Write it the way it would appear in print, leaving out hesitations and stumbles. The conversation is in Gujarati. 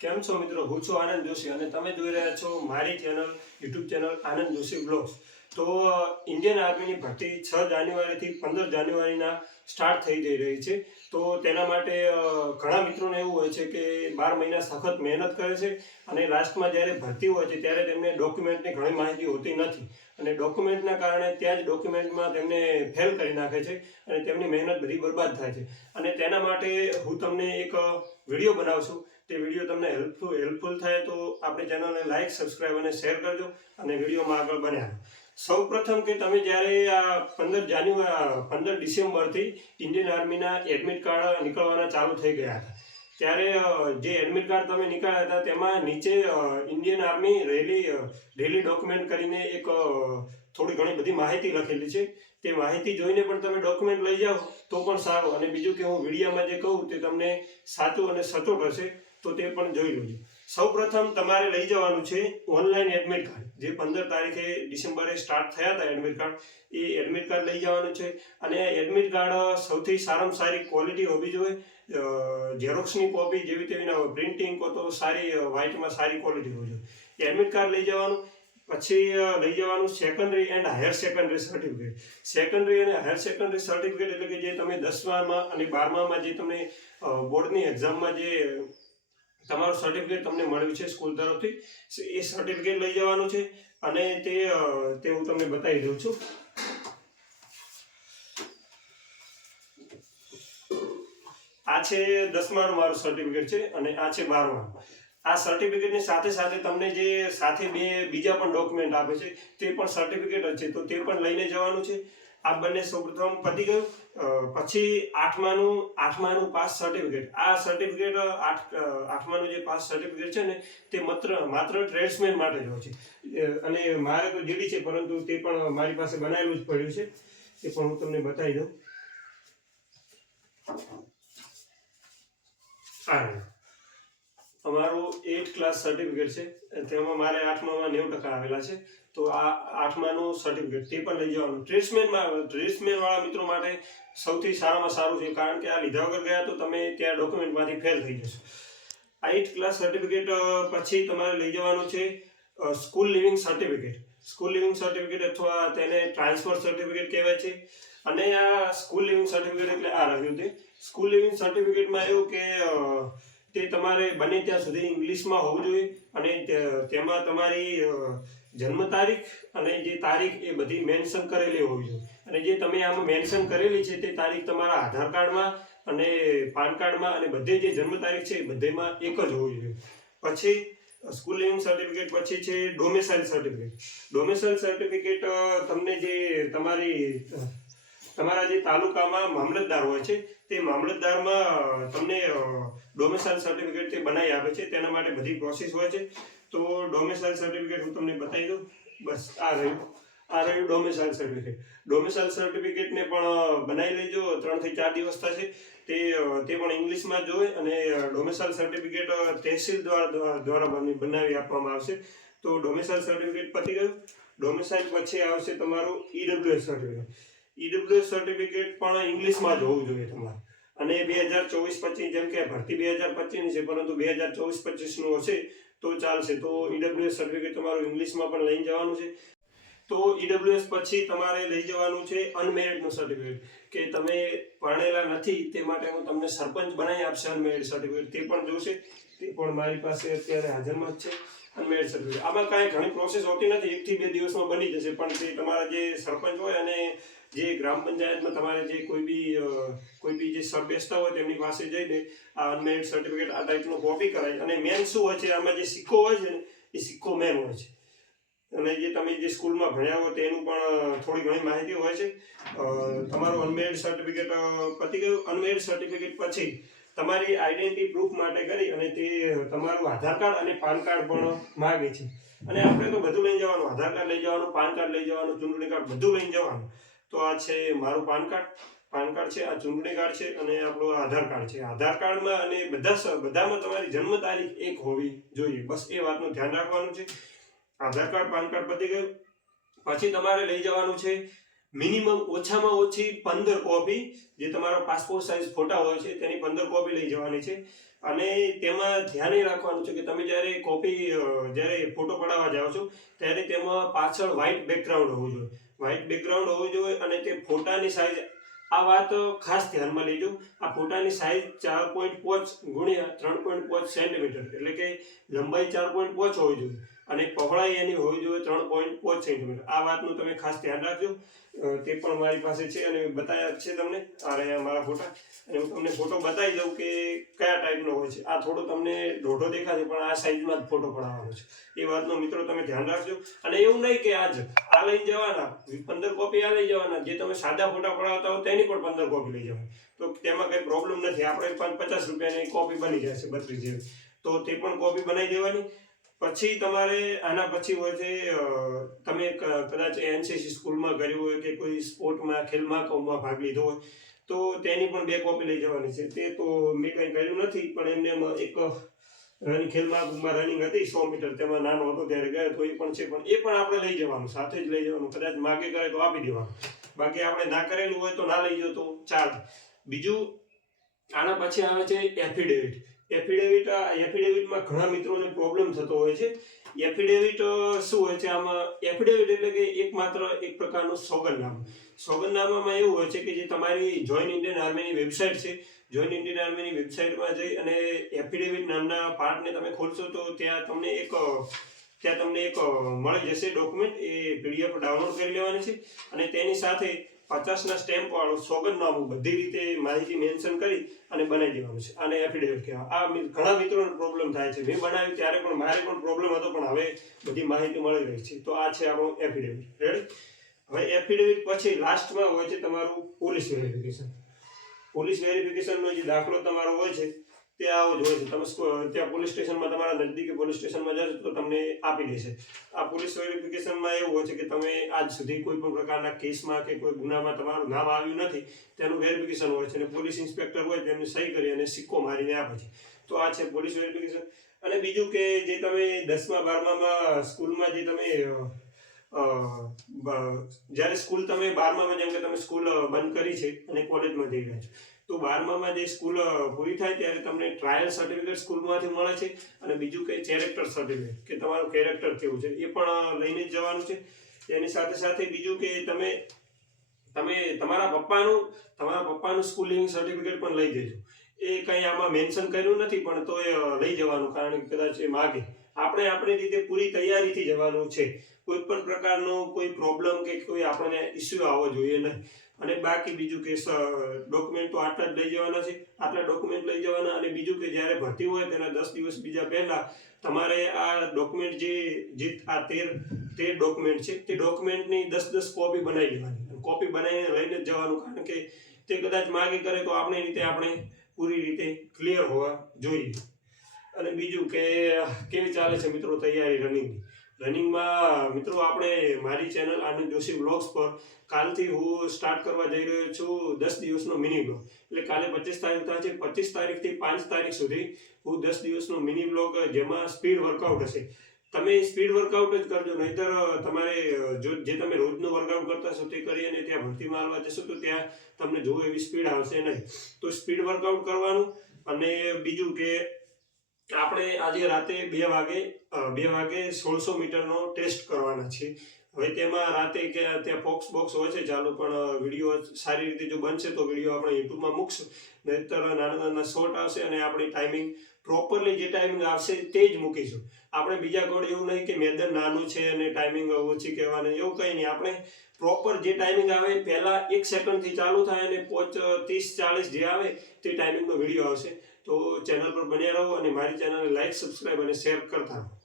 કેમ છો મિત્રો? હું છું આનંદ જોશી અને તમે જોઈ રહ્યા છો મારી યુટ્યુબ ચેનલ આનંદ જોશી બ્લોગ્સ. તો ઇન્ડિયન આર્મીની ભરતી 6 જાન્યુઆરીથી 15 જાન્યુઆરીના સ્ટાર્ટ થઈ જઈ રહી છે. તો તેના માટે ઘણા મિત્રોને એવું હોય છે કે 12 મહિના સખત મહેનત કરે છે અને લાસ્ટમાં જ્યારે ભરતી હોય છે ત્યારે તેમને ડોક્યુમેન્ટની ઘણી માહિતી હોતી નથી અને ડોક્યુમેન્ટના કારણે ત્યાં જ ડોક્યુમેન્ટમાં તેમને ફેલ કરી નાખે છે અને તેમની મહેનત બધી બરબાદ થાય છે. અને તેના માટે હું તમને એક વિડીયો બનાવું તે વિડીયો તમને હેલ્પફુલ થાય તો આપણી ચેનલને લાઇક, સબસ્ક્રાઇબ અને શેર કરજો અને વિડીયોમાં આગળ બન્યા. સૌપ્રથમ કે તમે જ્યારે આ 15 ડિસેમ્બરથી ઇન્ડિયન આર્મીના એડમિટ કાર્ડ નીકળવાના ચાલુ થઈ ગયા હતા, ત્યારે જે એડમિટ કાર્ડ તમે નીકળ્યા હતા તેમાં નીચે ઇન્ડિયન આર્મી રેલી ડોક્યુમેન્ટ કરીને એક થોડી ઘણી બધી માહિતી લખેલી છે. તે માહિતી જોઈને પણ તમે ડોક્યુમેન્ટ લઈ જાઓ તો પણ સારું, અને બીજું કે હું વિડીયોમાં જે કહું તે તમને સાચું અને સચોટ હશે તો તે પણ જોઈ લેજો. સૌપ્રથમ તમારે લઈ જવાનું છે ઓનલાઈન એડમિટ કાર્ડ. જે 15 તારીખે ડિસેમ્બરે સ્ટાર્ટ થયા હતા એડમિટ કાર્ડ, એ એડમિટ કાર્ડ લઈ જવાનું છે. અને એડમિટ કાર્ડ સૌથી સારામાં સારી ક્વોલિટી હોવી જોઈએ. ઝેરોક્સની કોપી જેવી તેવી ના હોય, પ્રિન્ટિંગ કો તો સારી વ્હાઇટમાં સારી ક્વોલિટી હોવી જોઈએ. એડમિટ કાર્ડ લઈ જવાનું. પછી લઈ જવાનું secondary and higher secondary certificate. Secondary અને હાયર સેકન્ડરી સર્ટિફિકેટ એટલે કે જે તમે 10મામાં અને 12મામાં જે તમને બોર્ડની એક્ઝામમાં જે તમારું સર્ટિફિકેટ તમને મળ્યું છે સ્કૂલ તરફથી, એ સર્ટિફિકેટ લઈ જવાનું છે. અને તે હું તમને બતાવી દઉં છું. આ છે 10માનું મારું સર્ટિફિકેટ છે અને આ છે 12માનું. આ સર્ટિફિકેટની સાથે સાથે તમને જે સાથે બીજા પણ ડોક્યુમેન્ટ આપે છે તે પણ સર્ટિફિકેટ જ છે, તો તે પણ લઈને જવાનું છે. આ બંને સૌપ્રથમ પતી ગયું. પછી 8માનું પાસ સર્ટિફિકેટ. આ સર્ટિફિકેટ 8માનું જે પાસ સર્ટિફિકેટ છે ને તે માત્ર ટ્રેડ્સમેન માટે જ હોય છે. અને મારે તો જીડી છે, પરંતુ તે પણ મારી પાસે બનાવેલું જ પડ્યું છે, તે પણ હું તમને બતાવી દઉં. અમારું 8th ક્લાસ સર્ટિફિકેટ છે, તેમાં મારે 8મામાં 90% આવેલા છે. તો આ 8માનું સર્ટિફિકેટ તે પણ લઈ જવાનું. ટ્રેડ્સમેન વાળા મિત્રો માટે સૌથી સારામાં સારું છે, કારણ કે આ લીધા વગર ગયા તો તમે ત્યાં ડોક્યુમેન્ટમાંથી ફેલ થઈ જશો. 8th ક્લાસ સર્ટિફિકેટ પછી તમારે લઈ જવાનું છે school leaving certificate. School leaving certificate અથવા તેને ટ્રાન્સફર સર્ટિફિકેટ કહેવાય છે. અને આ સ્કૂલ લિવિંગ સર્ટિફિકેટ એટલે આ રહ્યું તે. સ્કૂલ લિવિંગ સર્ટિફિકેટમાં એવું કે તે તમારે બને ત્યાં સુધી ઇંગ્લિશમાં હોવું જોઈએ અને તેમાં તમારી જન્મ તારીખ અને જે તારીખ એ બધી મેન્શન કરેલી હોવી જોઈએ. અને જે તમે આમાં મેન્શન કરેલી છે તે તારીખ તમારા આધાર કાર્ડમાં અને પાન કાર્ડમાં અને બધે જે જન્મ તારીખ છે એ બધેમાં એક જ હોવી જોઈએ. પછી સ્કૂલ લિવિંગ સર્ટિફિકેટ પછી છે ડોમિસાઇલ સર્ટિફિકેટ. ડોમિસાઇલ સર્ટિફિકેટ તમને જે તમારા જે તાલુકામાં મામલતદાર હોય છે તે મામલતદારમાં તમને ડોમિસાઇલ સર્ટિફિકેટ તે બનાવી આપે છે. તેના માટે બધી પ્રોસેસ હોય છે. તો ડોમિસાઇલ સર્ટિફિકેટ હું તમને બતાવી દઉં. બસ આ રહ્યું ડોમિસાઇલ સર્ટિફિકેટ. ડોમિસાઇલ સર્ટિફિકેટને પણ બનાવી લેજો, 3 થી 4 દિવસ થશે. તે પણ ઇંગ્લિશમાં જ હોય અને ડોમિસાઇલ સર્ટિફિકેટ તહેસીલ દ્વારા બનાવી આપવામાં આવશે. તો ડોમિસાઇલ સર્ટિફિકેટ પતી ગયું. ડોમિસાઇલ પછી આવશે તમારું ઈડબ્લ્યુએસ સર્ટિફિકેટ. ઈડબ્લ્યુએસ સર્ટિફિકેટ પણ ઇંગ્લિશમાં જ હોવું જોઈએ તમારે. અને 2024-25 જેમ કે ભરતી 2025ની છે, પરંતુ 2024-25નું હશે તો ચાલશે. તો ઈડબ્લ્યુએસ સર્ટિફિકેટ તમારું ઇંગ્લિશમાં પણ લઈ જવાનું છે. તો ઈડબ્લ્યુએસ પછી તમારે લઈ જવાનું છે અનમેરિડનું સર્ટિફિકેટ, કે તમે ભણેલા નથી તે માટેનું તમને સરપંચ બનાવી આપશે અનમેરિડ સર્ટિફિકેટ. તે પણ જોશે, તે પણ મારી પાસે અત્યારે હાજરમાં જ છે અનમેરિડ સર્ટિફિકેટ. આમાં કાંઈ ઘણી પ્રોસેસ હોતી નથી, 1 થી 2 દિવસમાં બની જશે. પણ તે તમારા જે સરપંચ હોય અને જે ગ્રામ પંચાયતમાં તમારે જે કોઈ બી જે સબ બેસતા હોય તેમની પાસે જઈને આ અનમેરિડ સર્ટિફિકેટ આ ટાઈપનું કોપી કરાય. અને મેન શું હોય છે, આમાં જે સિક્કો હોય છે ને એ સિક્કો મેન હોય છે. અને જે તમે જે સ્કૂલમાં ભણ્યા હોય તેનું પણ થોડી ઘણી માહિતી હોય છે. તમારું અનમેરિડ સર્ટિફિકેટ પતી ગયું. અનમેરિડ સર્ટિફિકેટ પછી તમારી આઈડેન્ટિટી પ્રૂફ માટે કરી અને તે તમારું આધાર કાર્ડ અને પાન કાર્ડ પણ માગે છે. અને આપણે તો બધું લઈ જવાનું, આધાર કાર્ડ લઈ જવાનું, પાન કાર્ડ લઈ જવાનું, ચૂંટણી કાર્ડ બધું લઈ જવાનું. તો આ છે મારું પાન કાર્ડ છે, આ ચૂંટણી કાર્ડ છે અને આપણું આધાર કાર્ડ છે. આધાર કાર્ડમાં અને બધામાં તમારી જન્મ તારીખ એક હોવી જોઈએ. બસ એ વાતનું ધ્યાન રાખવાનું છે. આધાર કાર્ડ, પાન કાર્ડ પતી ગયું. પછી તમારે લઈ જવાનું છે મિનિમમ ઓછામાં ઓછી 15 કોપી, જે તમારો પાસપોર્ટ સાઇઝ ફોટા હોય છે તેની 15 કોપી લઈ જવાની છે. અને તેમાં ધ્યાન એ રાખવાનું છે કે તમે જ્યારે જ્યારે ફોટો પડાવવા જાઓ છો ત્યારે તેમાં પાછળ વ્હાઇટ બેકગ્રાઉન્ડ હોવું જોઈએ. વ્હાઇટ બેકગ્રાઉન્ડ હોવું જોઈએ અને તે ફોટાની સાઇઝ, આ વાત ખાસ ધ્યાનમાં લેજો, આ ફોટાની સાઇઝ 4.5 ગુણ્યા 3.5 સેન્ટીમીટર, એટલે કે લંબાઈ 4.5 હોવી જોઈએ અને પહોળાઈ એની હોવી જોઈએ 3.5 સેન્ટીમીટર. આ વાતનું તમે ખાસ ધ્યાન રાખજો. તે પણ મારી પાસે છે અને બતાવ્યા છે તમને. આ રહ્યા મારા ફોટા અને હું તમને ફોટો બતાવી દઉં કે કયા ટાઈપનો હોય છે. આ થોડો તમને દોઢો દેખાશે પણ આ સાઇઝમાં જ ફોટો પડાવવાનો છે. એ વાતનો મિત્રો તમે ધ્યાન રાખજો. અને એવું નહીં કે આ લઈ જવાના 15 કોપી આ લઈ જવાના, જે તમે સાદા ફોટા પડાવતા હો તેની પણ 15 કોપી લઈ જવાની, તો તેમાં કંઈ પ્રોબ્લેમ નથી. આપણે 50 રૂપિયાની કોપી બની જશે 32 જેવી, તો તે પણ કોપી બનાવી દેવાની. પછી તમારે આના પછી હોય છે, તમે કદાચ એનસીસી સ્કૂલમાં કર્યું હોય કે કોઈ સ્પોર્ટમાં ખેલ મહાકુંભમાં ભાગ લીધો હોય તો તેની પણ 2 કોપી લઈ જવાની છે. તે તો મેં કંઈ કર્યું નથી, પણ એમને એક ખેલ મહાકુંભમાં રનિંગ હતી 100 મીટર, તેમાં નાનો હતો ત્યારે ગયો તો એ પણ છે, પણ એ પણ આપણે લઈ જવાનું, સાથે જ લઈ જવાનું. કદાચ માગે કરે તો આપી દેવાનું, બાકી આપણે ના કરેલું હોય તો ના લઈ જાઓ તો ચાલે. બીજું આના પછી આવે છે એફિડેવિટ. એફિડેવિટમાં ઘણા મિત્રોને પ્રોબ્લેમ થતો હોય છે. એફિડેવિટ શું હોય છે? આમાં એફિડેવિટ એટલે કે એકમાત્ર એક પ્રકારનું સોગંદનામું. સોગંદનામામાં એવું હોય છે કે જે તમારી જોઈન ઇન્ડિયન આર્મીની વેબસાઇટ છે, જોઈન ઇન્ડિયન આર્મીની વેબસાઇટમાં જઈ અને એફિડેવિટ નામના પાર્ટને તમે ખોલશો તો ત્યાં તમને એક મળી જશે ડોક્યુમેન્ટ. એ પીડીએફ ડાઉનલોડ કરી લેવાની છે અને તેની સાથે 50ના સ્ટેમ્પ વાળું સોગંદનામું બધી રીતે માહિતી મેન્શન કરી અને બનાવી દેવાનું છે. આને એફિડેવિટ કહેવાય. આ ઘણા મિત્રોને પ્રોબ્લેમ થાય છે. મેં બનાવ્યું ત્યારે પણ મારે પણ પ્રોબ્લેમ હતો, પણ હવે બધી માહિતી મળી રહી છે. તો આ છે આપણું એફિડેવિટ. રેડી? હવે એફિડેવિટ પછી લાસ્ટમાં હોય છે તમારું પોલીસ વેરિફિકેશન. પોલીસ વેરિફિકેશનનો જે દાખલો તમારો હોય છે તે આવો જ હોય છે. તમે ત્યાં પોલીસ સ્ટેશનમાં, તમારા નજદીકી પોલીસ સ્ટેશનમાં જશો તો તમને આપી દેશે. આ પોલીસ વેરિફિકેશનમાં એવું હોય છે કે તમે આજ સુધી કોઈ પણ પ્રકારના કેસમાં કે કોઈ ગુનામાં તમારું નામ આવ્યું નથી, તેનું વેરિફિકેશન હોય છે અને પોલીસ ઇન્સ્પેક્ટર હોય તેમને સહી કરી અને સિક્કો મારીને આપે છે. તો આ છે પોલીસ વેરિફિકેશન. અને બીજું કે જે તમે 10મા 12મામાં સ્કૂલમાં જે તમે જ્યારે સ્કૂલ તમે 12મામાં, જેમ કે તમે સ્કૂલ બંધ કરી છે અને કોલેજમાં જઈ રહ્યા છો, તો 12મામાં જે સ્કૂલ પૂરી થાય ત્યારે તમને ટ્રાયલ સર્ટિફિકેટ સ્કૂલમાંથી મળે છે અને બીજું કે કેરેક્ટર સર્ટિફિકેટ, કે તમારું કેરેક્ટર કેવું છે એ પણ લઈને જ જવાનું છે. તેની સાથે સાથે બીજું કે તમે તમારા પપ્પાનું સ્કૂલિંગ સર્ટિફિકેટ પણ લઈ જજો. એ કંઈ આમાં મેન્શન કર્યું નથી, પણ તો એ લઈ જવાનું, કારણ કે કદાચ એ માગે. આપણે આપણી રીતે પૂરી તૈયારીથી જવાનું છે. કોઈ પણ પ્રકારનો કોઈ પ્રોબ્લેમ કે કોઈ આપણને ઇસ્યુ આવવો જોઈએ નહીં. અને બાકી બીજું કે ડોક્યુમેન્ટ તો આટલા જ લઈ જવાના છે, આટલા ડોક્યુમેન્ટ લઈ જવાના. અને બીજું કે જ્યારે ભરતી હોય તેના 10 દિવસ બીજા પહેલા તમારે આ ડોક્યુમેન્ટ જે આ 13 ડોક્યુમેન્ટ છે તે ડોક્યુમેન્ટની 10 કોપી બનાવી લેવાની. કોપી બનાવીને લઈને જ જવાનું, કારણ કે તે કદાચ માગે કરે તો આપણી રીતે આપણે પૂરી રીતે ક્લિયર હોવા જોઈએ. અને બીજું કે કેવી ચાલે છે મિત્રો તૈયારી રનિંગની? રનિંગમાં મિત્રો આપણે મારી ચેનલ આનંદ જોશી બ્લોગ્સ પર કાલથી હું સ્ટાર્ટ કરવા જઈ રહ્યો છું 10 દિવસનો મિની બ્લોગ. એટલે કાલે 25 તારીખ થાય છે. 25 તારીખથી 5 તારીખ સુધી હું 10 દિવસનો મિની બ્લોગ, જેમાં સ્પીડ વર્કઆઉટ હશે. તમે સ્પીડ વર્કઆઉટ જ કરજો, નહીંતર તમારે જે તમે રોજનું વર્કઆઉટ કરતા છો તે કરી અને ત્યાં ભરતીમાં આવવા જશો તો ત્યાં તમને જોવો એવી સ્પીડ આવશે નહીં. તો સ્પીડ વર્કઆઉટ કરવાનું. અને બીજું કે આપણે આજે રાતે 2 વાગે 1600 મીટરનો ટેસ્ટ કરવાના છે. હવે તેમાં રાતે કે ત્યાં ફોક્સ બોક્સ હોય છે ચાલુ, પણ વિડીયો સારી રીતે જો બનશે તો વિડીયો આપણે યુટ્યુબમાં મૂકશું. નહીંતર નાના શોર્ટ આવશે અને આપણી ટાઈમિંગ પ્રોપરલી જે ટાઈમિંગ આવશે તે જ મૂકીશું. આપણે બીજા કોઈ એવું નહીં કે મેદાન નાનું છે અને ટાઈમિંગ ઓછી કહેવાની, એવું કંઈ નહીં. આપણે પ્રોપર જે ટાઈમિંગ આવે પહેલાં 1 સેકન્ડથી ચાલુ થાય અને 30-40 જે આવે તે ટાઈમિંગનો વિડીયો આવશે. તો ચેનલ પર બન્યા રહો અને મારી ચેનલને લાઈક, સબસ્ક્રાઈબ અને શેર કરતા રહો.